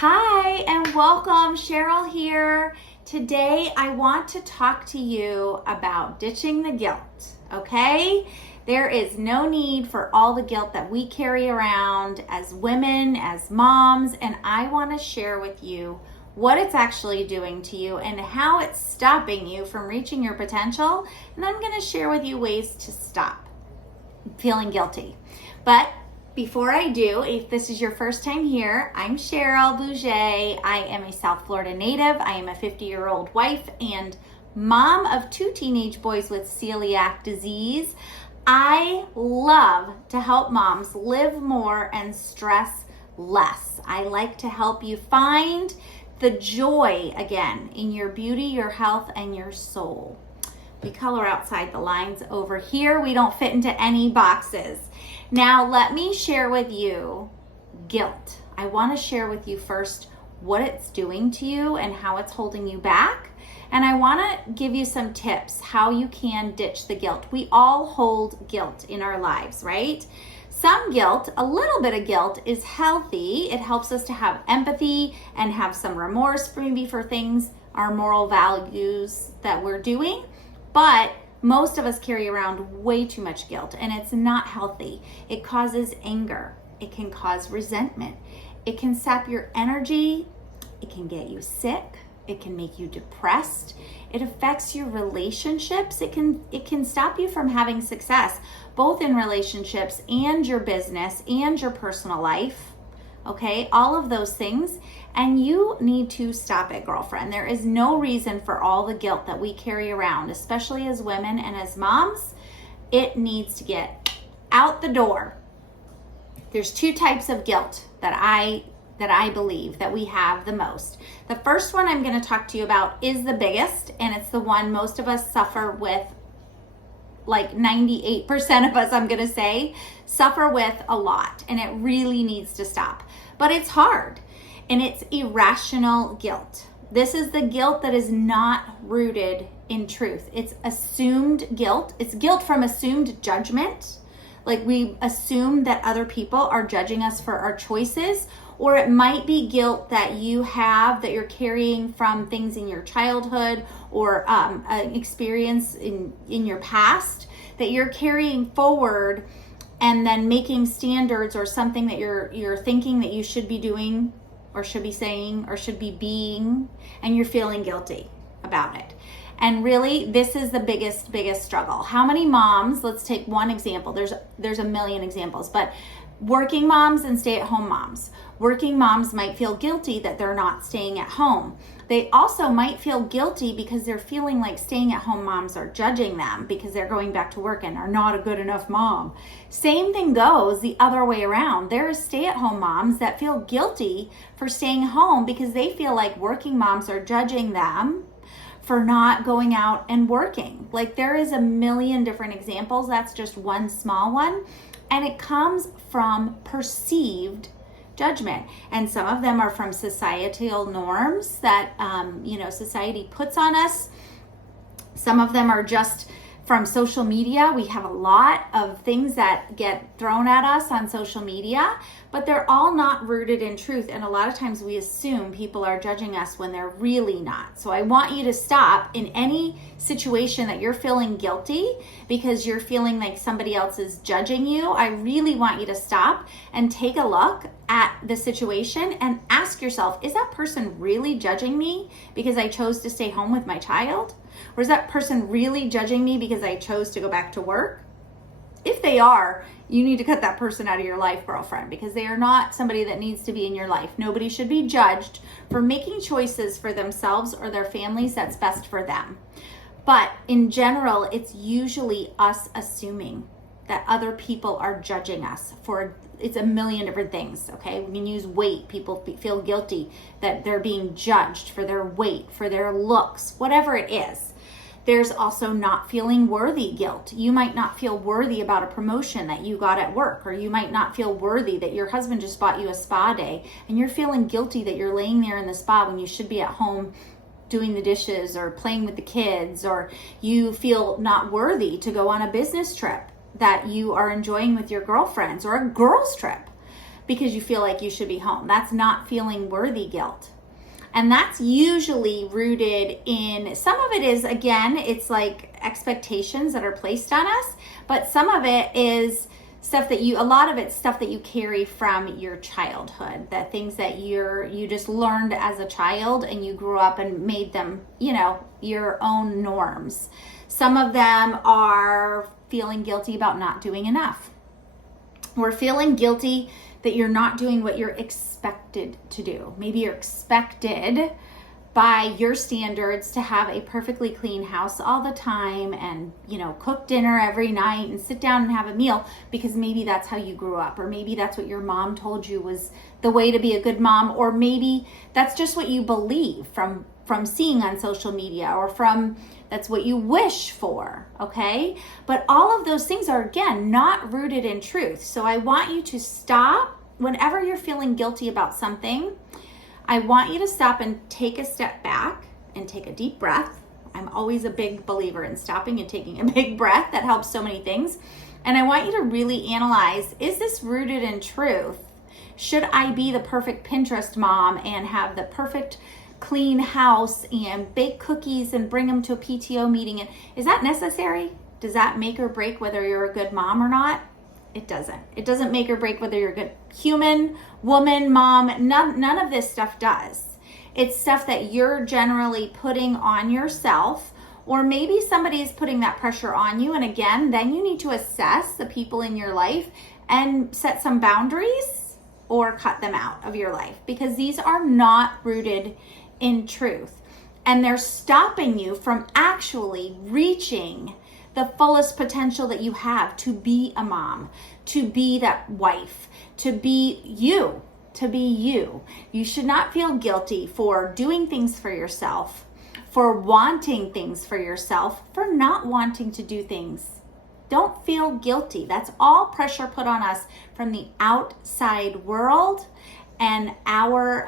Hi and welcome, Cheryl here. Today I want to talk to you about ditching the guilt, okay? There is no need for all the guilt that we carry around as women, as moms, and I want to share with you what it's actually doing to you and how it's stopping you from reaching your potential. And I'm going to share with you ways to stop feeling guilty. But before I do, if this is your first time here, I'm Cheryl Bouget. I am a South Florida native. I am a 50-year-old wife and mom of 2 teenage boys with celiac disease. I love to help moms live more and stress less. I like to help you find the joy again in your beauty, your health, and your soul. We color outside the lines over here. We don't fit into any boxes. Now, let me share with you guilt. I want to share with you first what it's doing to you and how it's holding you back. And I want to give you some tips how you can ditch the guilt. We all hold guilt in our lives, right? Some guilt, a little bit of guilt, is healthy. It helps us to have empathy and have some remorse maybe for things, our moral values that we're doing. But most of us carry around way too much guilt, and it's not healthy. It causes anger. It can cause resentment. It can sap your energy. It can get you sick. It can make you depressed. It affects your relationships. It can stop you from having success, both in relationships and your business and your personal life. Okay, all of those things. And you need to stop it, girlfriend. There is no reason for all the guilt that we carry around, especially as women and as moms. It needs to get out the door. There's 2 types of guilt that I believe that we have the most. The first one I'm going to talk to you about is the biggest, and it's the one most of us suffer with. Like 98% of us, I'm going to say, suffer with a lot, and it really needs to stop. But it's hard, and it's irrational guilt. This is the guilt that is not rooted in truth. It's assumed guilt. It's guilt from assumed judgment. Like we assume that other people are judging us for our choices, or it might be guilt that you have that you're carrying from things in your childhood or an experience in your past that you're carrying forward and then making standards or something that you're thinking that you should be doing or should be saying or should be being, and you're feeling guilty about it. And really, this is the biggest struggle. How many moms, let's take one example. There's a million examples, but working moms and stay-at-home moms. Working moms might feel guilty that they're not staying at home. They also might feel guilty because they're feeling like staying-at-home moms are judging them because they're going back to work and are not a good enough mom. Same thing goes the other way around. There are stay-at-home moms that feel guilty for staying home because they feel like working moms are judging them for not going out and working. Like there is a million different examples. That's just one small one. And it comes from perceived judgment. And some of them are from societal norms that, society puts on us. Some of them are just from social media. We have a lot of things that get thrown at us on social media, but they're all not rooted in truth. And a lot of times we assume people are judging us when they're really not. So I want you to stop in any situation that you're feeling guilty because you're feeling like somebody else is judging you. I really want you to stop and take a look at the situation and ask yourself, is that person really judging me because I chose to stay home with my child? Or is that person really judging me because I chose to go back to work? If they are, you need to cut that person out of your life, girlfriend, because they are not somebody that needs to be in your life. Nobody should be judged for making choices for themselves or their families that's best for them. But in general, it's usually us assuming that other people are judging us for, it's a million different things, okay? We can use weight. People feel guilty that they're being judged for their weight, for their looks, whatever it is. There's also not feeling worthy guilt. You might not feel worthy about a promotion that you got at work, or you might not feel worthy that your husband just bought you a spa day, and you're feeling guilty that you're laying there in the spa when you should be at home doing the dishes or playing with the kids, or you feel not worthy to go on a business trip that you are enjoying with your girlfriends or a girls trip. because you feel like you should be home. That's not feeling worthy guilt. And that's usually rooted in, some of it is, again, it's like expectations that are placed on us, but some of it is stuff that a lot of it's stuff that you carry from your childhood, that things that you just learned as a child and you grew up and made them, your own norms. Some of them are feeling guilty about not doing enough. Or feeling guilty that you're not doing what you're expected to do. Maybe you're expected by your standards to have a perfectly clean house all the time and, cook dinner every night and sit down and have a meal because maybe that's how you grew up, or maybe that's what your mom told you was the way to be a good mom, or maybe that's just what you believe from seeing on social media, or that's what you wish for, okay? But all of those things are, again, not rooted in truth. So I want you to stop whenever you're feeling guilty about something. I want you to stop and take a step back and take a deep breath. I'm always a big believer in stopping and taking a big breath. That helps so many things. And I want you to really analyze, is this rooted in truth? Should I be the perfect Pinterest mom and have the perfect clean house and bake cookies and bring them to a PTO meeting? And is that necessary? Does that make or break whether you're a good mom or not? It doesn't. It doesn't make or break whether you're a good human, woman, mom. None of this stuff does. It's stuff that you're generally putting on yourself, or maybe somebody is putting that pressure on you. And again, then you need to assess the people in your life and set some boundaries or cut them out of your life, because these are not rooted in truth. And they're stopping you from actually reaching the fullest potential that you have to be a mom, to be that wife, to be you, You should not feel guilty for doing things for yourself, for wanting things for yourself, for not wanting to do things. Don't feel guilty. That's all pressure put on us from the outside world and our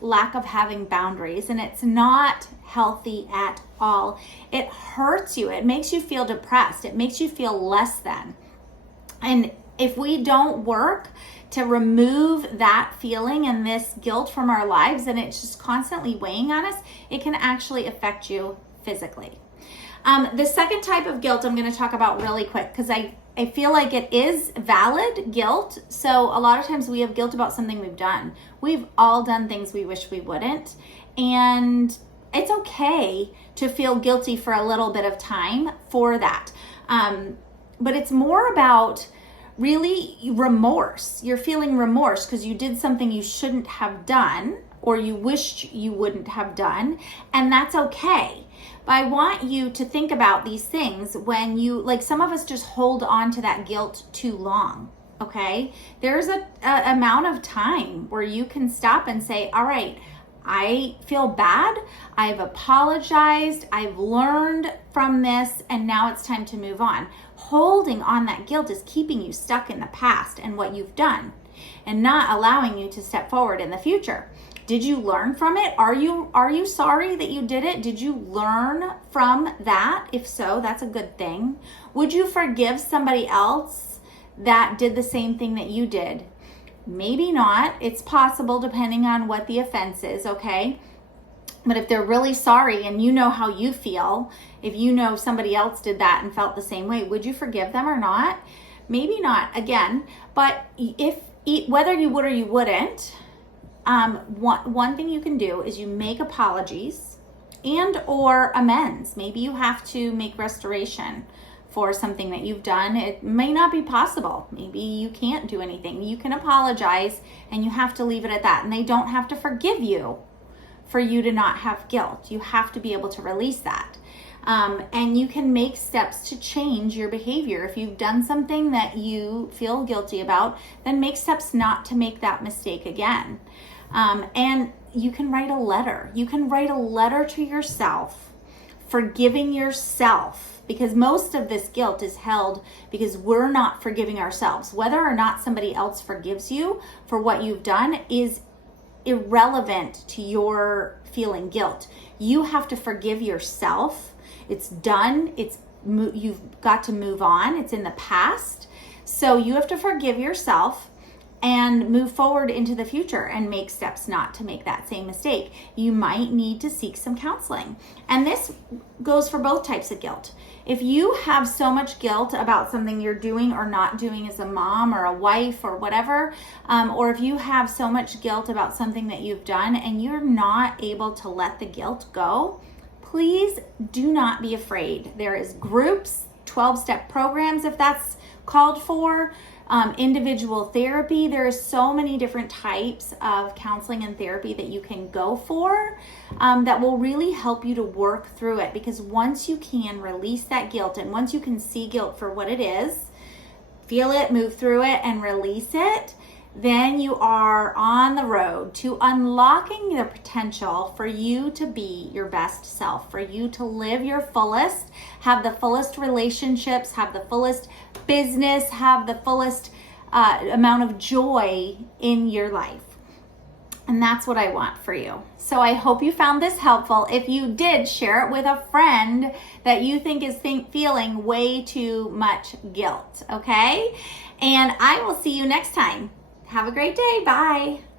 lack of having boundaries. And it's not healthy at all. It hurts you. It makes you feel depressed. It makes you feel less than. And if we don't work to remove that feeling and this guilt from our lives, and it's just constantly weighing on us, it can actually affect you physically. The second type of guilt I'm going to talk about really quick, because I feel like it is valid guilt. So a lot of times we have guilt about something we've done. We've all done things we wish we wouldn't. And it's okay to feel guilty for a little bit of time for that. But it's more about really remorse. You're feeling remorse because you did something you shouldn't have done, or you wished you wouldn't have done, and that's okay. But I want you to think about these things when some of us just hold on to that guilt too long, okay? There's a amount of time where you can stop and say, all right, I feel bad, I've apologized, I've learned from this, and now it's time to move on. Holding on that guilt is keeping you stuck in the past and what you've done, and not allowing you to step forward in the future. Did you learn from it? Are you sorry that you did it? Did you learn from that? If so, that's a good thing. Would you forgive somebody else that did the same thing that you did? Maybe not. It's possible depending on what the offense is, okay? But if they're really sorry and you know how you feel, if you know somebody else did that and felt the same way, would you forgive them or not? Maybe not, again. But whether you would or you wouldn't, one thing you can do is you make apologies and or amends. Maybe you have to make restoration for something that you've done. It may not be possible. Maybe you can't do anything. You can apologize and you have to leave it at that. And they don't have to forgive you for you to not have guilt. You have to be able to release that. And you can make steps to change your behavior. If you've done something that you feel guilty about, then make steps not to make that mistake again. And you can write a letter. You can write a letter to yourself, forgiving yourself, because most of this guilt is held because we're not forgiving ourselves. Whether or not somebody else forgives you for what you've done is irrelevant to your feeling guilt. You have to forgive yourself. It's done. You've got to move on. It's in the past. So you have to forgive yourself and move forward into the future and make steps not to make that same mistake. You might need to seek some counseling. And this goes for both types of guilt. If you have so much guilt about something you're doing or not doing as a mom or a wife or whatever, or if you have so much guilt about something that you've done and you're not able to let the guilt go, please do not be afraid. There is groups, 12-step programs if that's called for, individual therapy. There are so many different types of counseling and therapy that you can go for that will really help you to work through it, because once you can release that guilt and once you can see guilt for what it is, feel it, move through it, and release it, then you are on the road to unlocking the potential for you to be your best self, for you to live your fullest, have the fullest relationships, have the fullest business, have the fullest amount of joy in your life. And that's what I want for you. So I hope you found this helpful. If you did, share it with a friend that you think is feeling way too much guilt, okay? And I will see you next time. Have a great day. Bye.